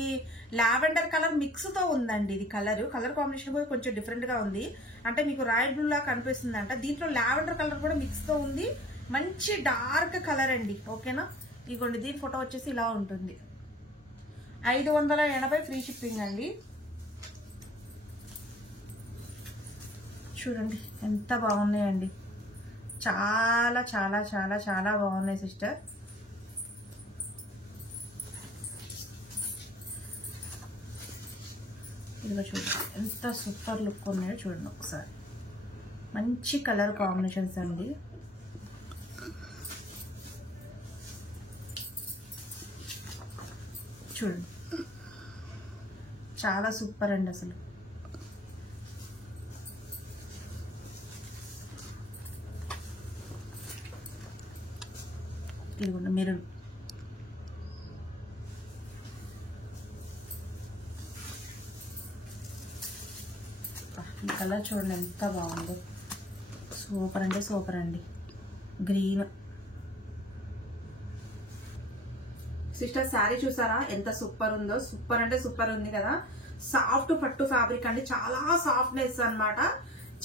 లావెండర్ కలర్ మిక్స్ తో ఉందండి. ఇది కలర్ కాంబినేషన్ కూడా కొంచెం డిఫరెంట్ గా ఉంది. అంటే మీకు రాయల్ బ్లూ లా కనిపిస్తుంది అంట. దీంట్లో లావెండర్ కలర్ కూడా మిక్స్ తో ఉంది. మంచి డార్క్ కలర్ అండి. ఓకేనా. ఇదిగోండి దీని ఫోటో వచ్చేసి ఇలా ఉంటుంది. 580 ఫ్రీ షిప్పింగ్ అండి. చూడండి ఎంత బాగున్నాయండి. చాలా చాలా చాలా చాలా బాగున్నాయి సిస్టర్. ఇదిగో చూడండి ఎంత సూపర్ లుక్ ఉన్నాయో చూడండి ఒకసారి. మంచి కలర్ కాంబినేషన్స్ అండి. చూడండి చాలా సూపర్ అండి అసలు. ఇదిగోండి మీరు ఈ కలర్ చూడండి ఎంత బాగుందో. సూపర్ అంటే సూపర్ అండి. గ్రీన్ సిస్టర్ శారీ చూసారా ఎంత సూపర్ ఉందో. సూపర్ అంటే సూపర్ ఉంది కదా. సాఫ్ట్ పట్టు ఫ్యాబ్రిక్ అండి. చాలా సాఫ్ట్నెస్ అన్నమాట.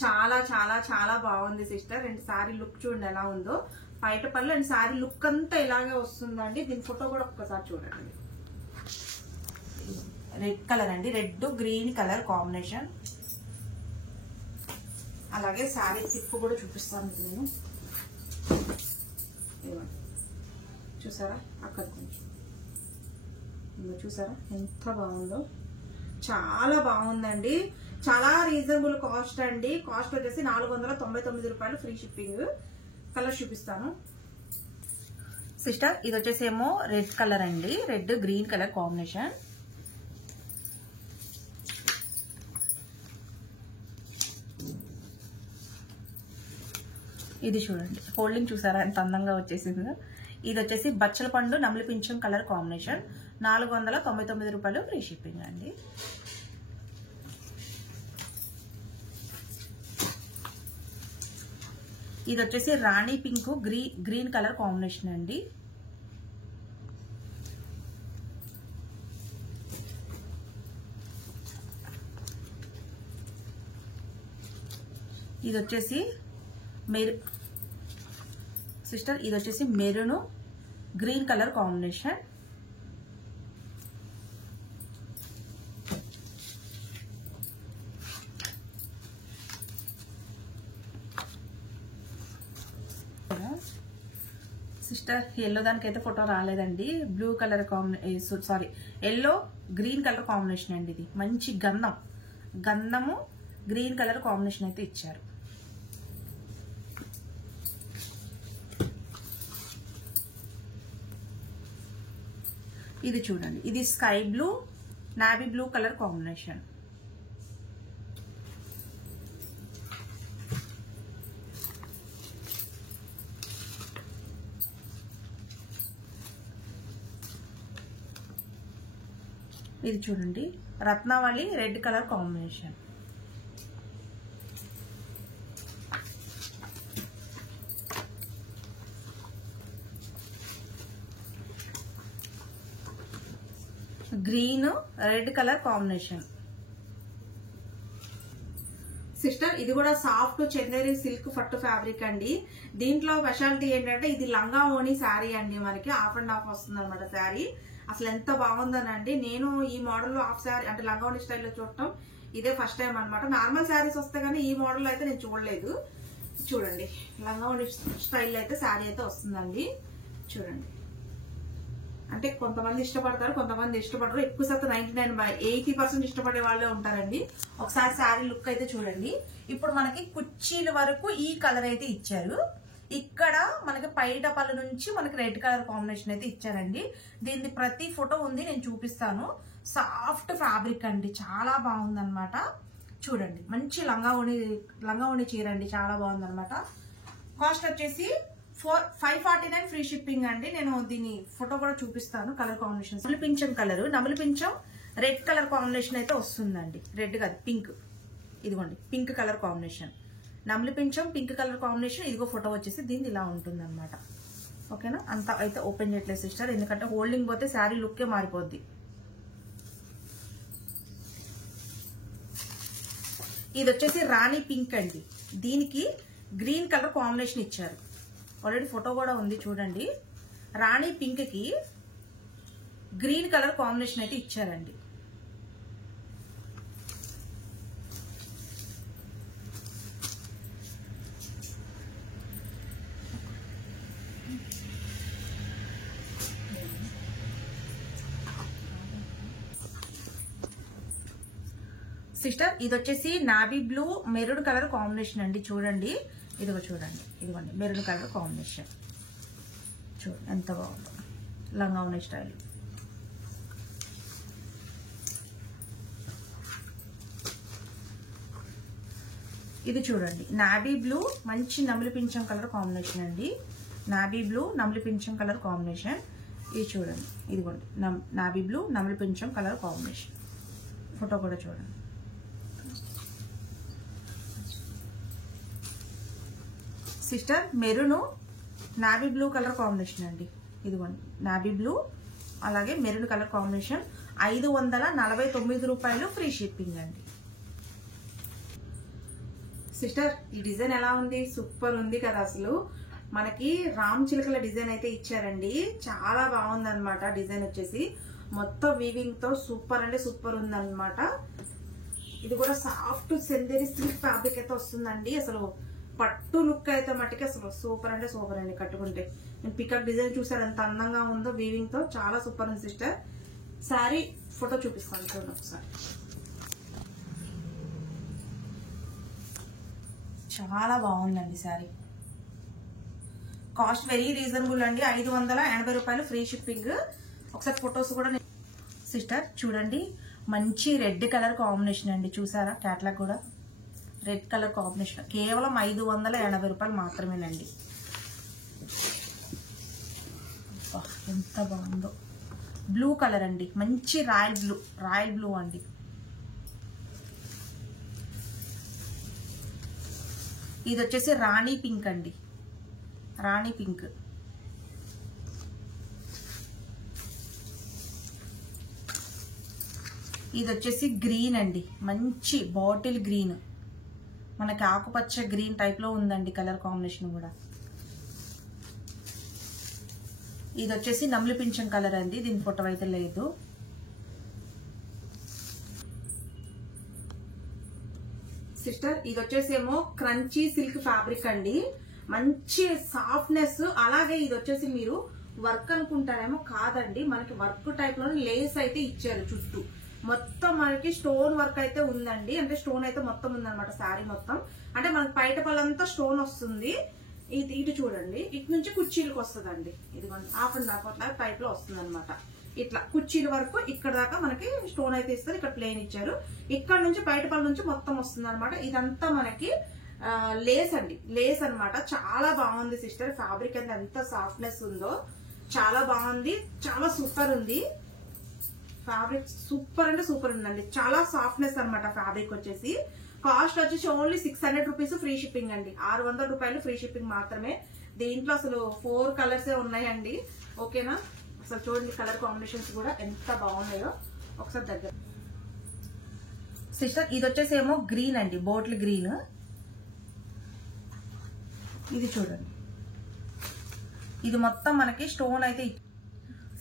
చాలా చాలా చాలా బాగుంది సిస్టర్. అండ్ శారీ లుక్ చూడండి ఎలా ఉందో. పైట పళ్ళు అండ్ శారీ లుక్ అంతా ఇలాగే వస్తుందండి. దీని ఫోటో కూడా ఒక్కసారి చూడండి. రెడ్ కలర్ అండి. Red green colour combination. అలాగే శారీ తిప్పు కూడా చూపిస్తాను నేను. చూసారా అక్కడ కొంచెం చూసారా ఎంత బాగుందో. చాలా బాగుందండి. చాలా రీజనబుల్ కాస్ట్ అండి. కాస్ట్ వచ్చేసి 499 రూపాయలు ఫ్రీ షిప్పింగ్. కలర్ చూపిస్తాను సిస్టర్. ఇది వచ్చేసేమో రెడ్ కలర్ అండి. Red green colour combination. ఇది చూడండి ఫోల్డింగ్ చూసారా ఎంత అందంగా వచ్చేసిందో. ఇది వచ్చేసి బచ్చల పండు నమిలి పింఛం కలర్ కాంబినేషన్. 499 రూపాయలు ఫ్రీ షిప్పింగ్ అండి. ఇది వచ్చేసి రాణి పింక్ గ్రీన్ కలర్ కాంబినేషన్ అండి. ఇది వచ్చేసి సిస్టర్ ఇది వచ్చేసి maroon green colour combination. Sister yellow దానికైతే ఫోటో రాలేదండి. Blue colour sorry yellow green colour combination అండి. ఇది మంచి గంధము గ్రీన్ కలర్ కాంబినేషన్ అయితే ఇచ్చారు. ఇది చూడండి, ఇది sky blue navy blue colour combination. ఇది చూడండి రత్నావళి red colour combination. Green red colour combination. Sister ఇది కూడా సాఫ్ట్ చందేరి సిల్క్ పట్టు ఫ్యాబ్రిక్ అండి. దీంట్లో స్పెషాలిటీ ఏంటంటే ఇది లంగా ఓణి శారీ అండి. మనకి హాఫ్ అండ్ హాఫ్ వస్తుంది అనమాట శారీ. అసలు ఎంత బాగుందనండి. నేను ఈ మోడల్ హాఫ్ శారీ అంటే లంగా ఓణి స్టైల్లో చూడటం ఇదే ఫస్ట్ టైం అనమాట. నార్మల్ శారీస్ వస్తే కానీ ఈ మోడల్ అయితే నేను చూడలేదు. చూడండి లంగా ఓణి స్టైల్లో అయితే శారీ అయితే వస్తుందండి. చూడండి అంటే కొంతమంది ఇష్టపడతారు, కొంతమంది ఇష్టపడరు. ఎక్కువ శాతం 80% ఇష్టపడే వాళ్ళే ఉంటారండి. ఒకసారి శారీ లుక్ అయితే చూడండి. ఇప్పుడు మనకి కుర్చీల వరకు ఈ కలర్ అయితే ఇచ్చారు. ఇక్కడ మనకి పైటపల నుంచి మనకి రెడ్ కలర్ కాంబినేషన్ అయితే ఇచ్చారండి. దీని ప్రతి ఫోటో ఉంది, నేను చూపిస్తాను. సాఫ్ట్ ఫ్యాబ్రిక్ అండి, చాలా బాగుంది అనమాట. చూడండి మంచి లంగా ఓణి చీర అండి, చాలా బాగుంది అనమాట. కాస్ట్ వచ్చేసి 549 ఫ్రీ షిప్పింగ్ అండి. నేను దీని ఫోటో కూడా చూపిస్తాను. కలర్ కాంబినేషన్ నమలి పింఛం కలర్, నమలి పింఛం రెడ్ కలర్ కాంబినేషన్ అయితే వస్తుందండి. రెడ్ కాదు పింక్, ఇదిగోండి పింక్ కలర్ కాంబినేషన్. నమలి పింఛం పింక్ కలర్ కాంబినేషన్. ఇదిగో ఫోటో వచ్చేసి దీన్ని ఇలా ఉంటుంది అనమాట. ఓకేనా, అంతా అయితే ఓపెన్ చేయట్లేదు సిస్టర్, ఎందుకంటే హోల్డింగ్ పోతే శారీ లుక్కే మారిపోద్ది. ఇది వచ్చేసి రాణి పింక్ అండి. దీనికి గ్రీన్ కలర్ కాంబినేషన్ ఇచ్చారు. ఆల్రెడీ ఫోటో కూడా ఉంది చూడండి. రాణి పింక్ కి గ్రీన్ కలర్ కాంబినేషన్ అయితే ఇచ్చారండి. సిస్టర్ ఇది వచ్చేసి navy blue maroon colour combination అండి. చూడండి ఇదిగో చూడండి, ఇదిగోండి మెరూన్ కలర్ కాంబినేషన్. చూడండి ఎంత బాగుందో లంగా ఉన్న స్టైల్. ఇది చూడండి నావీ బ్లూ మంచి నమిలి పింఛం కలర్ కాంబినేషన్ అండి. నావీ బ్లూ నమిలి పింఛం కలర్ కాంబినేషన్. ఇది చూడండి, ఇదిగోండి నావీ బ్లూ నమిలి పింఛం కలర్ కాంబినేషన్. ఫోటో కూడా చూడండి. Sister maroon navy blue colour combination అండి. ఇదిగోండి నావీ బ్లూ అలాగే మెరూన్ కలర్ కాంబినేషన్. 549 రూపాయలు ఫ్రీ షిప్పింగ్ అండి. సిస్టర్ ఈ డిజైన్ ఎలా ఉంది? సూపర్ ఉంది కదా. అసలు మనకి రామ్ చిలకల డిజైన్ అయితే ఇచ్చారండి. చాలా బాగుంది అనమాట. డిజైన్ వచ్చేసి మొత్తం వీవింగ్ తో సూపర్ అంటే సూపర్ ఉంది అనమాట. ఇది కూడా సాఫ్ట్ చందేరి సిల్క్ ఫ్యాబ్రిక్ అయితే వస్తుందండి. అసలు పట్టు లుక్ అయితే మట్టికి అసలు సూపర్ అంటే సూపర్ అండి. కట్టుకుంటే నేను పికప్ డిజైన్ చూసాను ఎంత అందంగా ఉందో వీవింగ్ తో, చాలా సూపర్ ఉంది సిస్టర్. శారీ ఫోటో చూపిస్తాను చూడండి ఒకసారి. చాలా బాగుందండి శారీ. కాస్ట్ వెరీ రీజనబుల్ అండి. 580 రూపాయలు ఫ్రీ షిప్పింగ్. ఒకసారి ఫొటోస్ కూడా సిస్టర్ చూడండి మంచి రెడ్ కలర్ కాంబినేషన్ అండి. చూసారా క్యాట్లాగ్ కూడా రెడ్ కలర్ కాంబినేషన్. కేవలం 580 రూపాయలు మాత్రమేనండి. ఎంత బాగుందో. బ్లూ కలర్ అండి, మంచి రాయల్ బ్లూ అండి. ఇది వచ్చేసి రాణి పింక్ అండి, రాణి పింక్. ఇది వచ్చేసి గ్రీన్ అండి, మంచి బాటిల్ గ్రీన్. మనకి ఆకుపచ్చ గ్రీన్ టైప్ లో ఉందండి కలర్ కాంబినేషన్ కూడా. ఇది వచ్చేసి నమ్లి పింఛం కలర్ అండి, దీని ఫోటో అయితే లేదు. సిస్టర్ ఇది వచ్చేసేమో క్రంచీ సిల్క్ ఫ్యాబ్రిక్ అండి, మంచి సాఫ్ట్నెస్. అలాగే ఇది వచ్చేసి మీరు వర్క్ అనుకుంటారేమో, కాదండి మనకి వర్క్ టైప్ లో లేస్ అయితే ఇచ్చారు చుట్టూ. మొత్తం మనకి స్టోన్ వర్క్ అయితే ఉందండి, అంటే స్టోన్ అయితే మొత్తం ఉందన్నమాట శారీ మొత్తం. అంటే మనకి బయట పళ్ళంతా స్టోన్ వస్తుంది. ఇటు చూడండి, ఇటు నుంచి కుర్చీలకు వస్తుందండి. ఇదిగోండి హాఫ్ అండ్ హాఫ్ అట్లా టైప్ లో వస్తుంది అనమాట. ఇట్లా కుర్చీల వరకు ఇక్కడ దాకా మనకి స్టోన్ అయితే ఇస్తారు, ఇక్కడ ప్లేన్ ఇచ్చారు. ఇక్కడ నుంచి బయట పళ్ళ నుంచి మొత్తం వస్తుంది అనమాట. ఇదంతా మనకి లేస్ అండి, లేస్ అనమాట. చాలా బాగుంది సిస్టర్, ఫ్యాబ్రిక్ అయితే ఎంత సాఫ్ట్నెస్ ఉందో చాలా బాగుంది, చాలా సూపర్ ఉంది ఫ్యాబ్రిక్. సూపర్ అంటే సూపర్ ఉందండి, చాలా సాఫ్ట్నెస్ అనమాట. ఫ్యాబ్రిక్ వచ్చేసి కాస్ట్ వచ్చేసి ఓన్లీ 600 రూపీస్ ఫ్రీ షిప్పింగ్ అండి. 600 రూపాయలు ఫ్రీ షిప్పింగ్ మాత్రమే. దీంట్లో అసలు 4 కలర్స్ ఉన్నాయండి. ఓకేనా, అసలు చూడండి కలర్ కాంబినేషన్స్ కూడా ఎంత బాగున్నాయో ఒకసారి దగ్గర. సిస్టర్ ఇది వచ్చేసేమో గ్రీన్ అండి, బోట్ల్ గ్రీన్. ఇది చూడండి, ఇది మొత్తం మనకి స్టోన్ అయితే.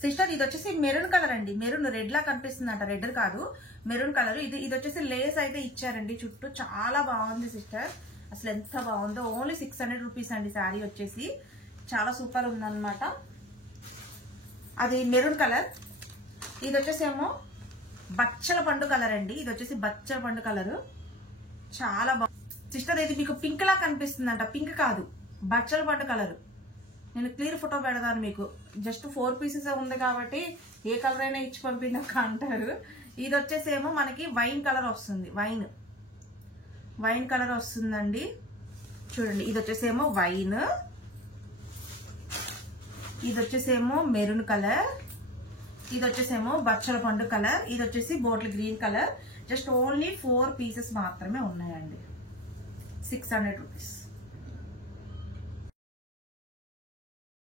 సిస్టర్ ఇది వచ్చేసి మెరూన్ కలర్ అండి, మెరూన్ రెడ్ లా కనిపిస్తుంది అంట, రెడ్ కాదు మెరూన్ కలర్. ఇది వచ్చేసి లేస్ అయితే ఇచ్చారండి చుట్టూ, చాలా బాగుంది సిస్టర్, అసలు ఎంత బాగుందో. ఓన్లీ 600 రూపీస్ అండి శారీ వచ్చేసి, చాలా సూపర్ ఉందన్నమాట. అది మెరూన్ కలర్. ఇది వచ్చేసేమో బచ్చల పండు కలర్ అండి, ఇది వచ్చేసి బచ్చల పండు కలర్, చాలా బాగుంది సిస్టర్. ఇది మీకు పింక్ లా కనిపిస్తుంది అంట, పింక్ కాదు బచ్చల పండు కలర్. నేను క్లియర్ ఫోటో పెడతాను మీకు, జస్ట్ 4 పీసెస్ ఉంది కాబట్టి ఏ కలర్ అయినా ఇచ్చి పంపినాక అంటారు. ఇది వచ్చేసేమో మనకి వైన్ కలర్ వస్తుంది, వైన్ కలర్ వస్తుందండి. చూడండి ఇది వచ్చేసేమో వైన్, ఇది వచ్చేసేమో మెరూన్ కలర్, ఇది వచ్చేసేమో బచ్చల పండు కలర్, ఇది వచ్చేసి bottle green colour. Just only 4 pieces మాత్రమే ఉన్నాయండి, 600 రూపీస్.